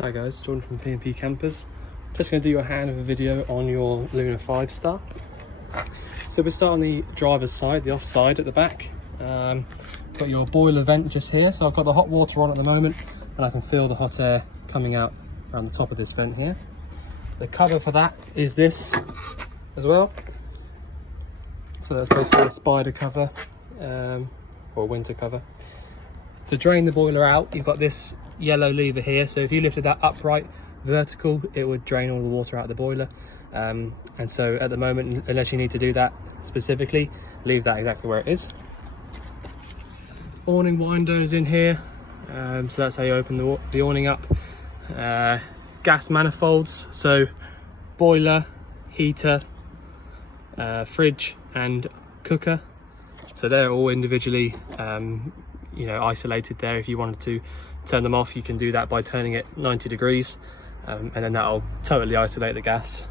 Hi guys, Jordan from P&P Campers. Just going to do a handover video on your Lunar 5-star. So we start on the driver's side, the off side at the back. Got your boiler vent just here, so I've got the hot water on at the moment and I can feel the hot air coming out around the top of this vent here. The cover for that is this as well. So that's basically a spider cover or winter cover. To drain the boiler out, you've got this yellow lever here, so if you lifted that upright vertical, it would drain all the water out of the boiler, and so at the moment, unless you need to do that specifically, leave that exactly where it is. Awning winder is in here, so that's how you open the awning up. Gas manifolds, so boiler, heater, fridge and cooker, so they're all individually isolated there. If you wanted to turn them off, you can do that by turning it 90 degrees, and then that'll totally isolate the gas.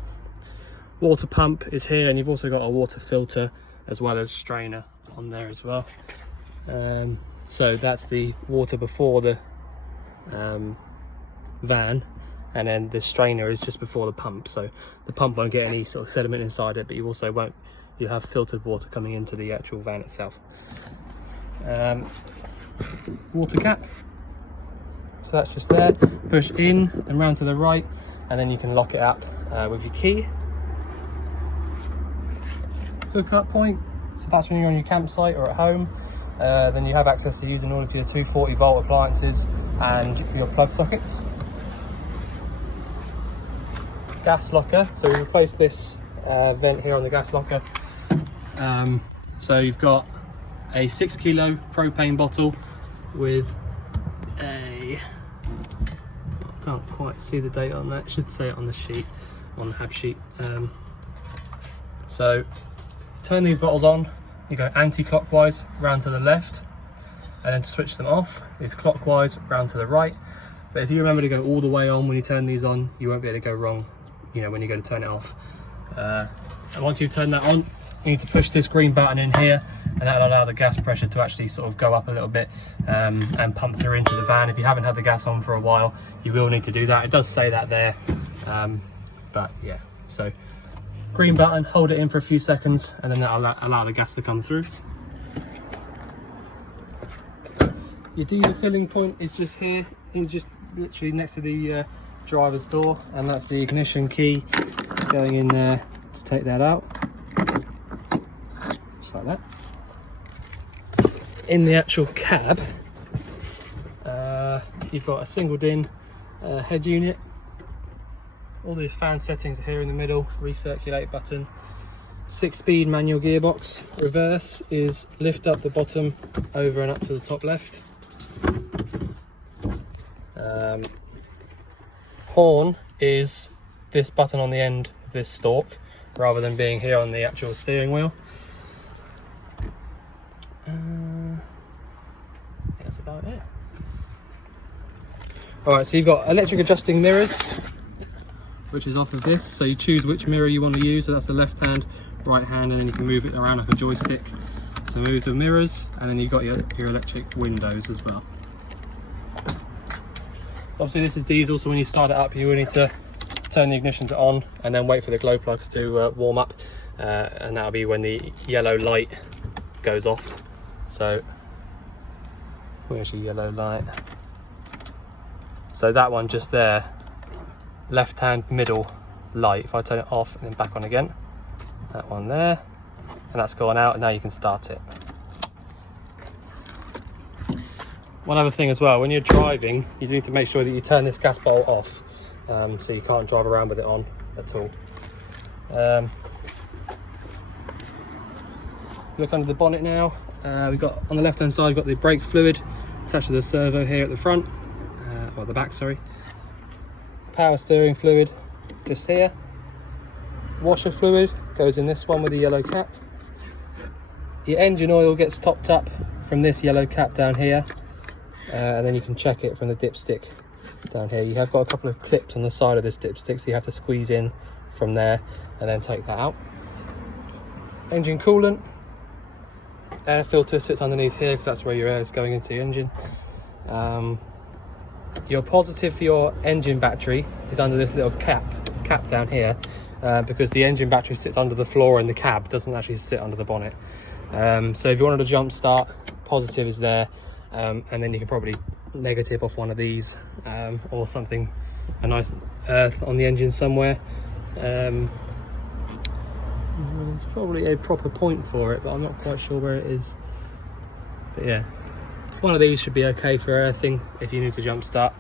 Water pump is here, and you've also got a water filter as well as strainer on there as well. So that's the water before the van, and then the strainer is just before the pump, so the pump won't get any sort of sediment inside it, but you also won't, you have filtered water coming into the actual van itself. Water cap, so that's just there, push in and round to the right, and then you can lock it up with your key. Hookup point, so that's when you're on your campsite or at home, then you have access to using all of your 240 volt appliances and your plug sockets. Gas locker, so we replaced this vent here on the gas locker. So you've got a 6 kilo propane bottle with a, I can't quite see the date on that, it should say it on the sheet, on the hab sheet. So turn these bottles on, you go anti-clockwise round to the left, and then to switch them off is clockwise round to the right. But if you remember to go all the way on when you turn these on, you won't be able to go wrong, when you go to turn it off. And once you've turned that on, you need to push this green button in here, and that'll allow the gas pressure to actually sort of go up a little bit and pump through into the van. If you haven't had the gas on for a while, you will need to do that. It does say that there, but yeah, so green button, hold it in for a few seconds, and then that'll allow the gas to come through. Your diesel filling point is just here, just literally next to the driver's door, and that's the ignition key going in there to take that out, just like that. In the actual cab, you've got a single din head unit. All these fan settings are here in the middle. Recirculate button, 6-speed manual gearbox. Reverse is lift up the bottom over and up to the top left. Horn is this button on the end of this stalk rather than being here on the actual steering wheel. That's about it. Alright, so you've got electric adjusting mirrors, which is off of this, so you choose which mirror you want to use, so that's the left hand, right hand, and then you can move it around like a joystick to move the mirrors, and then you've got your electric windows as well. So obviously this is diesel, so when you start it up you will need to turn the ignition to on and then wait for the glow plugs to warm up, and that'll be when the yellow light goes off. So where's your yellow light? So that one just there, left hand middle light, if I turn it off and then back on again, that one there, and that's gone out, and now you can start it. One other thing as well, when you're driving, you need to make sure that you turn this gas bottle off, so you can't drive around with it on at all. Look under the bonnet now. We've got on the left hand side, we've got the brake fluid attached to the servo here at the front, or the back, sorry. Power steering fluid just here. Washer fluid goes in this one with the yellow cap. Your engine oil gets topped up from this yellow cap down here, and then you can check it from the dipstick down here. You have got a couple of clips on the side of this dipstick, so you have to squeeze in from there and then take that out. Engine coolant, air filter sits underneath here because that's where your air is going into your engine. your positive for your engine battery is under this little cap down here, because the engine battery sits under the floor and the cab doesn't actually sit under the bonnet. So if you wanted to jump start, positive is there, and then you can probably negative off one of these, or something, a nice earth on the engine somewhere. There's probably a proper point for it, but I'm not quite sure where it is. But yeah, one of these should be okay for earthing if you need to jump start.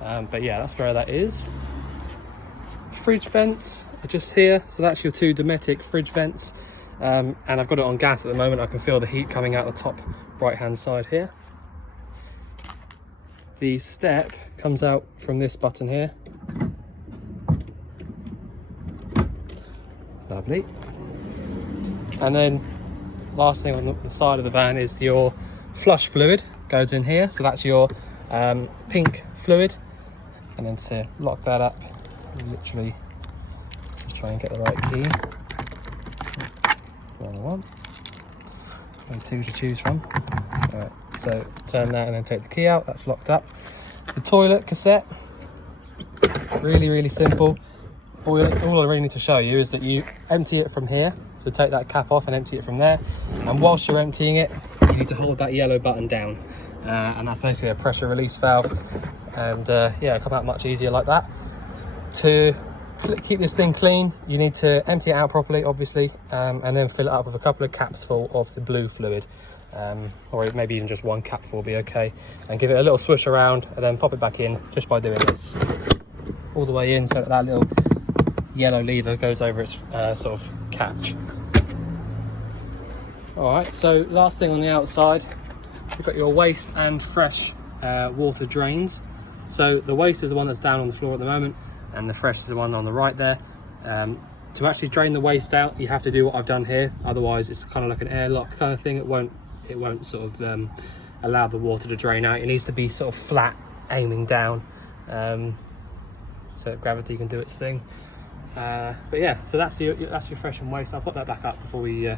But yeah, that's where that is. Fridge vents are just here, so that's your two Dometic fridge vents, and I've got it on gas at the moment. I can feel the heat coming out the top right hand side here. The step comes out from this button here. Lovely. And then last thing on the side of the van is your flush fluid goes in here, so that's your pink fluid. And then to lock that up, literally just try and get the right key. One, and two to choose from. Alright, so turn that and then take the key out. That's locked up. The toilet cassette, really simple. All I really need to show you is that you empty it from here. So take that cap off and empty it from there. And whilst you're emptying it, you need to hold that yellow button down. And that's basically a pressure release valve. And yeah, it'll come out much easier like that. To keep this thing clean, you need to empty it out properly, obviously, and then fill it up with a couple of caps full of the blue fluid. Or maybe even just one cap full will be okay. And give it a little swish around and then pop it back in just by doing this. All the way in, so that little yellow lever goes over its sort of catch. Alright, so last thing on the outside, you've got your waste and fresh water drains. So the waste is the one that's down on the floor at the moment, and the fresh is the one on the right there. To actually drain the waste out, you have to do what I've done here, otherwise it's kind of like an airlock kind of thing. It won't sort of allow the water to drain out. It needs to be sort of flat, aiming down, so that gravity can do its thing. But yeah, so that's your fresh and waste. I'll put that back up before we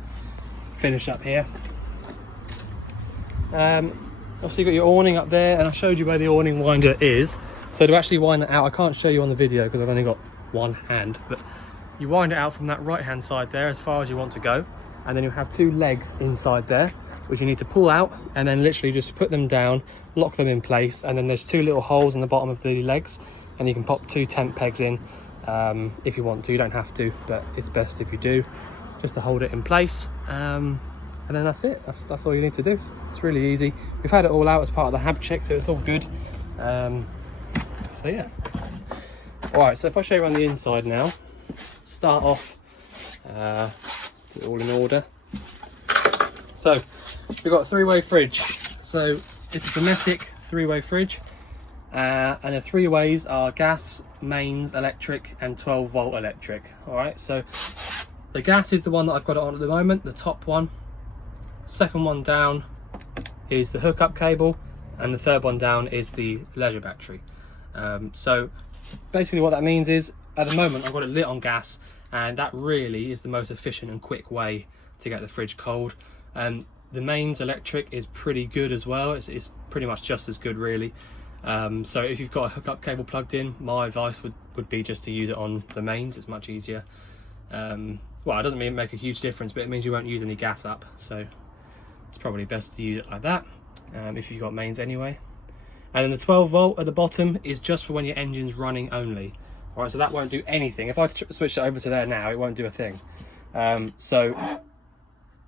finish up here. Obviously you've got your awning up there, and I showed you where the awning winder is. So to actually wind that out, I can't show you on the video because I've only got one hand, but you wind it out from that right hand side there as far as you want to go, and then you have two legs inside there which you need to pull out, and then literally just put them down, lock them in place, and then there's two little holes in the bottom of the legs, and you can pop two tent pegs in if you want to. You don't have to, but it's best if you do, just to hold it in place. And then that's it. That's all you need to do. It's really easy. We've had it all out as part of the hab check, so it's all good. So yeah. All right, so if I show you on the inside now, start off, do it all in order. So we've got a three-way fridge. So it's a Dometic three-way fridge, and the three ways are gas, mains, electric, and 12-volt electric. All right, so the gas is the one that I've got it on at the moment, the top one. Second one down is the hookup cable, and the third one down is the leisure battery. So basically what that means is, at the moment I've got it lit on gas, and that really is the most efficient and quick way to get the fridge cold. And the mains electric is pretty good as well. It's pretty much just as good, really. So if you've got a hookup cable plugged in, my advice would be just to use it on the mains. It's much easier. Well, it doesn't mean make a huge difference, but it means you won't use any gas up, so it's probably best to use it like that, if you've got mains anyway. And then the 12-volt at the bottom is just for when your engine's running only. All right, so that won't do anything. If I switch it over to there now, it won't do a thing. So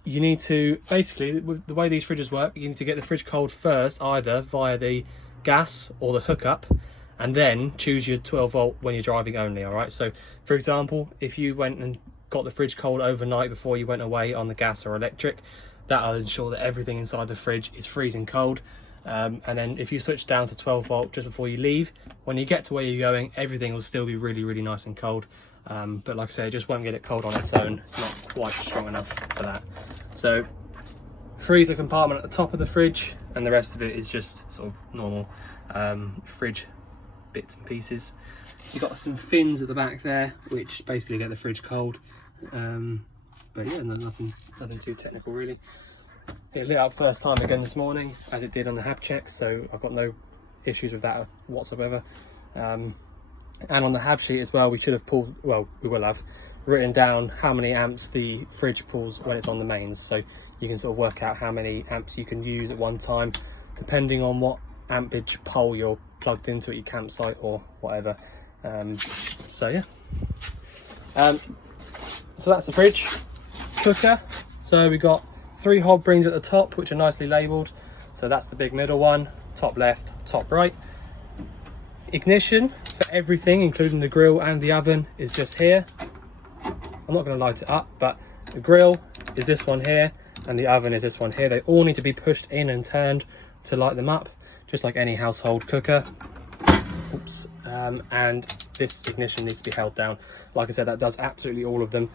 you need to, basically, with the way these fridges work, you need to get the fridge cold first, either via the gas or the hookup, and then choose your 12-volt when you're driving only. All right, so for example, if you went and got the fridge cold overnight before you went away on the gas or electric, that'll ensure that everything inside the fridge is freezing cold. And then if you switch down to 12-volt just before you leave, when you get to where you're going, everything will still be really nice and cold. But like I say, it just won't get it cold on its own. It's not quite strong enough for that. So freezer compartment at the top of the fridge, and the rest of it is just sort of normal fridge bits and pieces. You've got some fins at the back there, which basically get the fridge cold. But yeah, nothing too technical really. It lit up first time again this morning, as it did on the hab check, so I've got no issues with that whatsoever. And on the hab sheet as well, we should have pulled, well, we will have written down how many amps the fridge pulls when it's on the mains, so you can sort of work out how many amps you can use at one time depending on what ampage pole you're plugged into at your campsite or whatever. So yeah, so that's the fridge. Cooker, so we got 3 hob brings at the top which are nicely labelled, so that's the big middle one, top left, top right. Ignition for everything including the grill and the oven is just here. I'm not going to light it up, but the grill is this one here and the oven is this one here. They all need to be pushed in and turned to light them up, just like any household cooker. Oops. And this ignition needs to be held down. Like I said, that does absolutely all of them.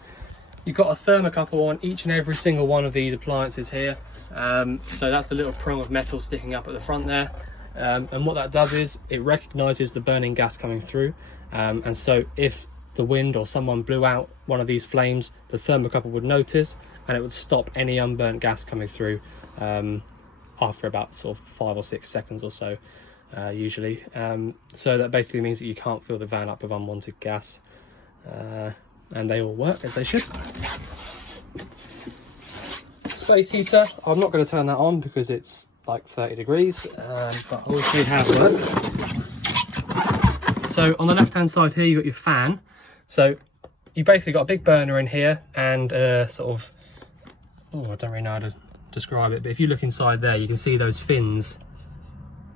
You've got a thermocouple on each and every single one of these appliances here. So that's a little prong of metal sticking up at the front there. And what that does is it recognises the burning gas coming through. And so if the wind or someone blew out one of these flames, the thermocouple would notice and it would stop any unburnt gas coming through after about sort of 5 or 6 seconds or so, usually. So that basically means that you can't fill the van up with unwanted gas, and they all work as they should. Space heater, I'm not going to turn that on because it's like 30 degrees, but I'll show you how it works. So on the left hand side here, you've got your fan. So you've basically got a big burner in here and sort of, I don't really know how to describe it, but if you look inside there, you can see those fins.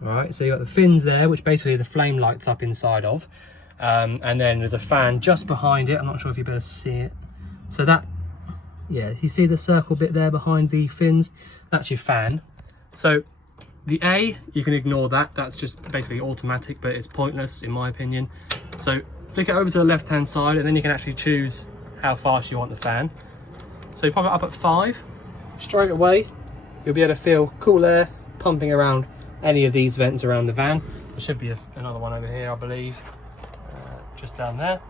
All right, so you've got the fins there, which basically the flame lights up inside of. And then there's a fan just behind it. I'm not sure if you better see it. So that, yeah, you see the circle bit there behind the fins? That's your fan. So the A, you can ignore that. That's just basically automatic, but it's pointless in my opinion. So flick it over to the left hand side and then you can actually choose how fast you want the fan. So you pop it up at 5, straight away you'll be able to feel cool air pumping around any of these vents around the van. There should be another one over here, I believe, just down there.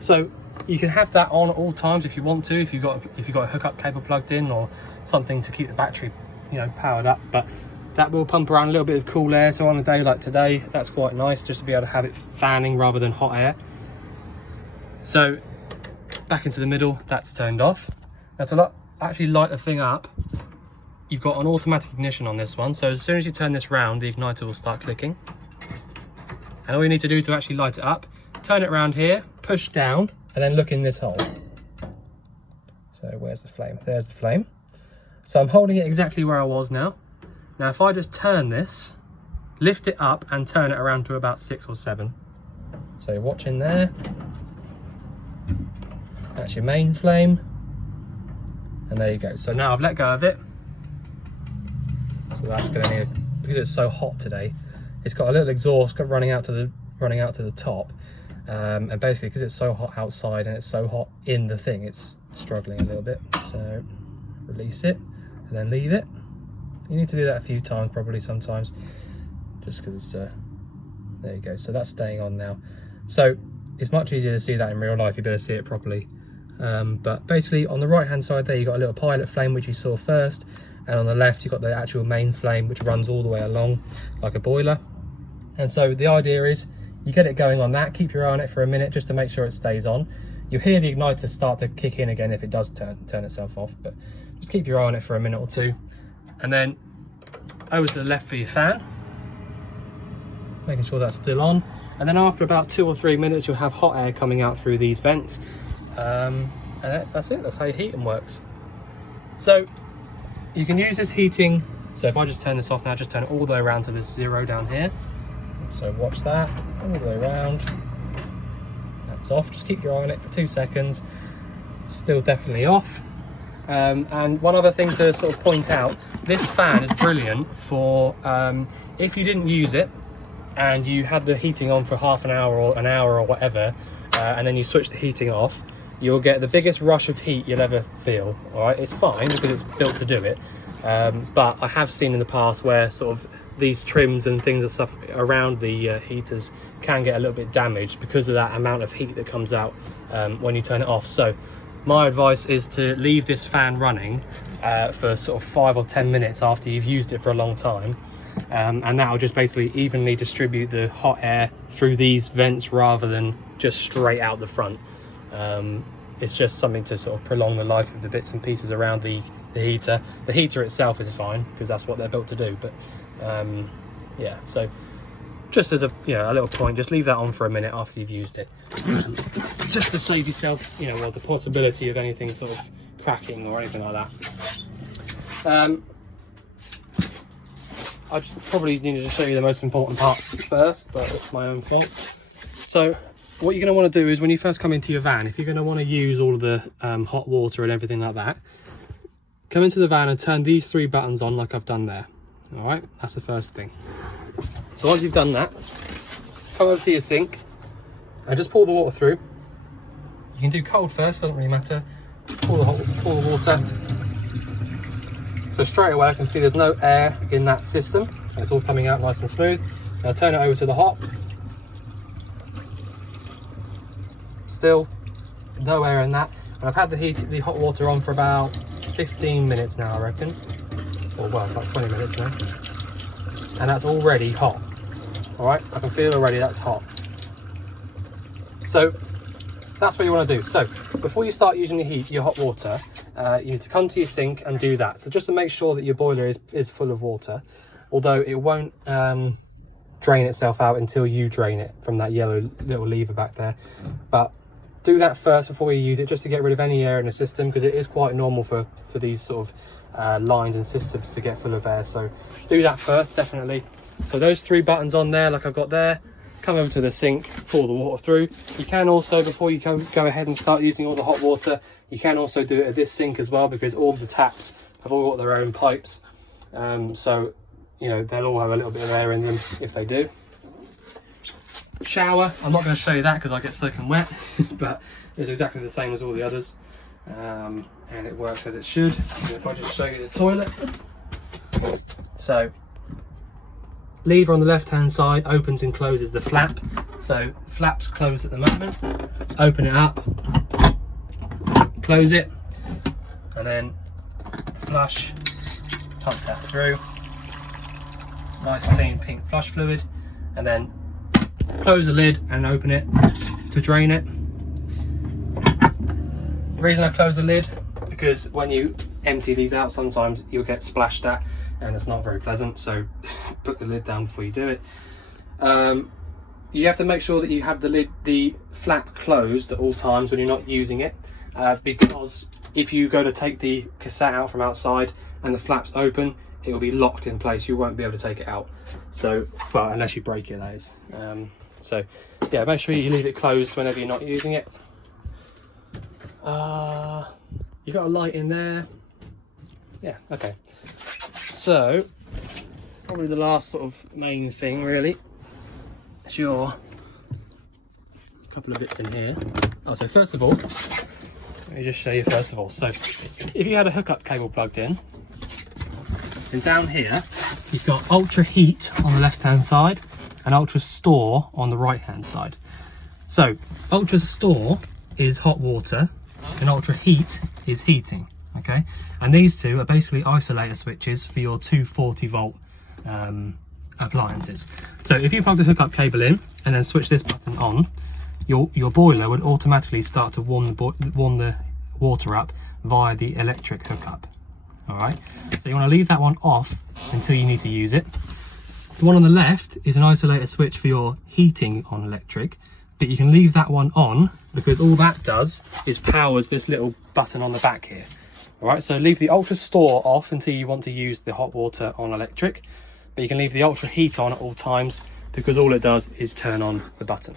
So you can have that on at all times if you want to, if you've got a hookup cable plugged in or something to keep the battery, you know, powered up. But that will pump around a little bit of cool air, so on a day like today that's quite nice just to be able to have it fanning rather than hot air. So back into the middle, that's turned off. Now to actually light the thing up, you've got an automatic ignition on this one, so as soon as you turn this round, the igniter will start clicking. And all you need to do to actually light it up, turn it around here, push down, and then look in this hole. So where's the flame? There's the flame. So I'm holding it exactly where I was now. Now if I just turn this, lift it up and turn it around to about 6 or 7. So you're watching there. That's your main flame. And there you go. So now I've let go of it. So that's going to need, because it's so hot today, it's got a little exhaust running out to the top. And basically because it's so hot outside and it's so hot in the thing, it's struggling a little bit. So release it and then leave it. You need to do that a few times, probably sometimes, just because it's there you go. So that's staying on now. So it's much easier to see that in real life. You better see it properly. But basically on the right hand side there, you've got a little pilot flame which you saw first, and on the left you've got the actual main flame which runs all the way along like a boiler. And so the idea is you get it going on that, keep your eye on it for a minute just to make sure it stays on. You'll hear the igniter start to kick in again if it does turn itself off, but just keep your eye on it for a minute or two. And then over to the left for your fan, making sure that's still on. And then after about 2 or 3 minutes you'll have hot air coming out through these vents. And that's it, that's how your heating works. So you can use this heating, so if I just turn this off now, just turn it all the way around to this 0 down here. So watch that, all the way around. That's off, just keep your eye on it for 2 seconds. Still definitely off. And one other thing to sort of point out, this fan is brilliant for if you didn't use it and you had the heating on for half an hour or an hour or whatever, and then you switch the heating off, you'll get the biggest rush of heat you'll ever feel. All right, it's fine because it's built to do it, but I have seen in the past where sort of these trims and things and stuff around the heaters can get a little bit damaged because of that amount of heat that comes out when you turn it off. So my advice is to leave this fan running for sort of 5 or 10 minutes after you've used it for a long time, and that'll just basically evenly distribute the hot air through these vents rather than just straight out the front. It's just something to sort of prolong the life of the bits and pieces around the heater. The heater itself is fine because that's what they're built to do, but yeah, so just as a a little point, just leave that on for a minute after you've used it, just to save yourself well, the possibility of anything sort of cracking or anything like that. I just probably needed to show you the most important part first, but it's my own fault. So what you're going to want to do is when you first come into your van, if you're going to want to use all of the hot water and everything like that, come into the van and turn these 3 buttons on like I've done there. All right, that's the first thing. So once you've done that, come over to your sink and just pour the water through. You can do cold first, doesn't really matter. Pour the water. So straight away I can see there's no air in that system, and it's all coming out nice and smooth. Now turn it over to the hot. Still no air in that, and I've had the hot water on for about 15 minutes now, I reckon, or well, about 20 minutes now, and that's already hot. All right, I can feel already that's hot. So that's what you want to do. So before you start using your hot water, you need to come to your sink and do that. So just to make sure that your boiler is full of water, although it won't drain itself out until you drain it from that yellow little lever back there. But do that first before you use it, just to get rid of any air in the system, because it is quite normal for these sort of lines and systems to get full of air. So do that first, definitely. So those 3 buttons on there, like I've got there, come over to the sink, pour the water through. You can also, before you go ahead and start using all the hot water, you can also do it at this sink as well, because all the taps have all got their own pipes. So they'll all have a little bit of air in them if they do. Shower, I'm not going to show you that because I get soaking wet, but it's exactly the same as all the others, and it works as it should. And if I just show you the toilet, so lever on the left hand side opens and closes the flap. So flap's closed at the moment. Open it up, close it, and then flush, pump that through. Nice clean pink flush fluid, and then close the lid and open it to drain it. The reason I close the lid, because when you empty these out, sometimes you'll get splashed at, and it's not very pleasant, so put the lid down before you do it. You have to make sure that you have the flap closed at all times when you're not using it, because if you go to take the cassette out from outside and the flap's open, it will be locked in place. You won't be able to take it out. So, well, unless you break it, that is. So yeah, make sure you leave it closed whenever you're not using it. You got a light in there. Yeah, okay. So probably the last sort of main thing really is your couple of bits in here. So first of all, let me just show you first of all. So if you had a hookup cable plugged in, and down here you've got ultra heat on the left hand side and ultra store on the right hand side. So ultra store is hot water and ultra heat is heating. Okay, and these two are basically isolator switches for your 240 volt appliances. So if you plug the hookup cable in and then switch this button on, your boiler would automatically start to warm the water up via the electric hookup. All right, so you want to leave that one off until you need to use it. The one on the left is an isolator switch for your heating on electric, but you can leave that one on because all that does is powers this little button on the back here. All right, so leave the ultra store off until you want to use the hot water on electric, but you can leave the ultra heat on at all times because all it does is turn on the button.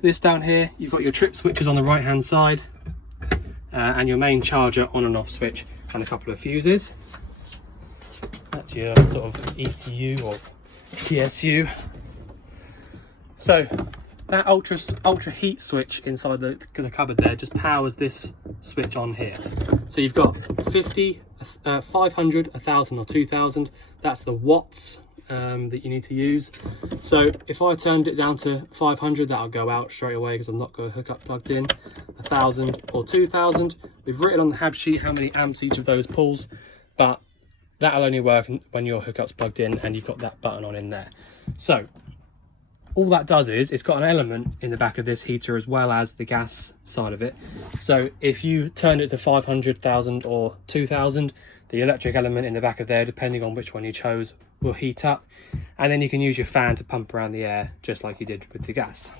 This down here, you've got your trip switches on the right hand side, and your main charger on and off switch and a couple of fuses. That's your sort of ECU or PSU. So that ultra heat switch inside the cupboard there just powers this switch on here. So you've got 50, 500, 1000 or 2000. That's the watts that you need to use. So if I turned it down to 500, that'll go out straight away because I'm not going to hook up plugged in. 1000 or 2000. We've written on the hab sheet how many amps each of those pulls, but that'll only work when your hookup's plugged in and you've got that button on in there. So all that does is it's got an element in the back of this heater as well as the gas side of it. So if you turn it to 500,000 or 2,000, the electric element in the back of there, depending on which one you chose, will heat up, and then you can use your fan to pump around the air just like you did with the gas.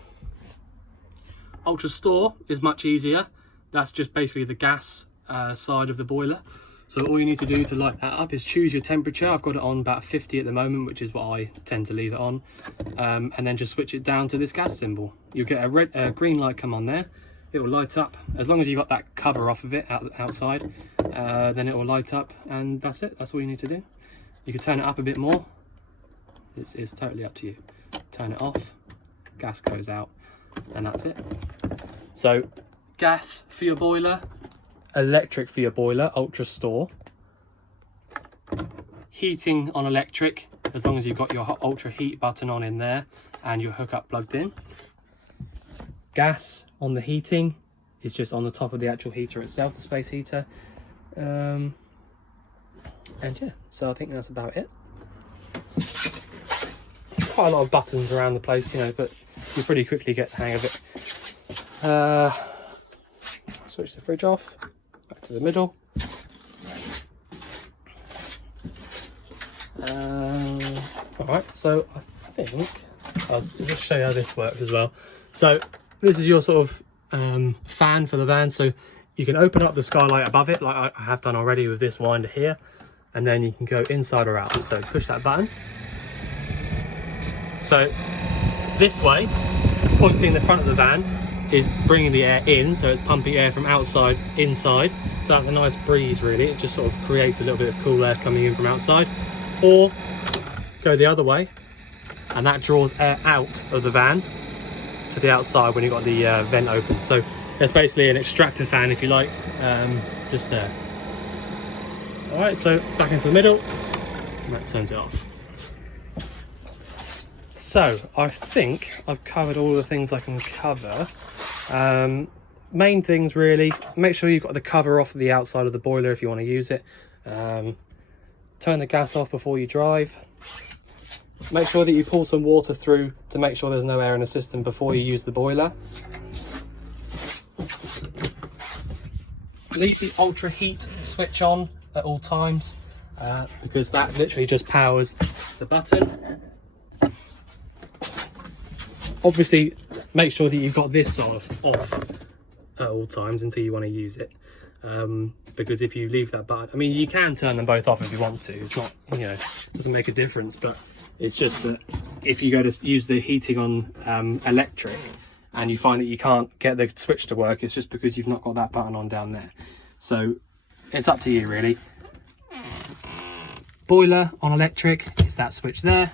Ultra Store is much easier. That's just basically the gas side of the boiler. So all you need to do to light that up is choose your temperature. I've got it on about 50 at the moment, which is what I tend to leave it on. And then just switch it down to this gas symbol. You'll get a green light come on there. It will light up. As long as you've got that cover off of it outside, then it will light up, and that's it. That's all you need to do. You can turn it up a bit more. It's totally up to you. Turn it off, gas goes out, and that's it. So gas for your boiler, electric for your boiler, Ultra Store. Heating on electric, as long as you've got your Ultra Heat button on in there and your hookup plugged in. Gas on the heating is just on the top of the actual heater itself, the space heater. And yeah, so I think that's about it. Quite a lot of buttons around the place, you know, but you pretty quickly get the hang of it. Switch the fridge off, back to the middle. Alright, so I think I'll just show you how this works as well. So this is your sort of fan for the van, so you can open up the skylight above it like I have done already with this winder here, and then you can go inside or out. So push that button. So this way, pointing the front of the van, is bringing the air in, so it's pumping air from outside inside. So that's a nice breeze really. It just sort of creates a little bit of cool air coming in from outside. Or go the other way, and that draws air out of the van to the outside when you've got the vent open. So it's basically an extractor fan, if you like, just there. All right, so back into the middle, and that turns it off. So I think I've covered all the things I can cover. Main things really, make sure you've got the cover off the outside of the boiler if you want to use it. Turn the gas off before you drive. Make sure that you pull some water through to make sure there's no air in the system before you use the boiler. Leave the Ultra Heat switch on at all times, because that literally just powers the button. Obviously, make sure that you've got this sort of off at all times until you want to use it. Because if you leave that button, I mean, you can turn them both off if you want to. It's not, you know, doesn't make a difference, but it's just that if you go to use the heating on electric and you find that you can't get the switch to work, it's just because you've not got that button on down there. So it's up to you really. Boiler on electric is that switch there.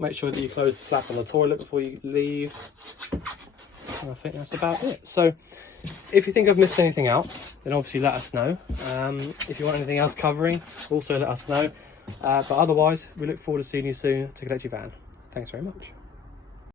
Make sure that you close the flap on the toilet before you leave. And I think that's about it. So if you think I've missed anything out, then obviously let us know. If you want anything else covering, also let us know. But otherwise, we look forward to seeing you soon to collect your van. Thanks very much.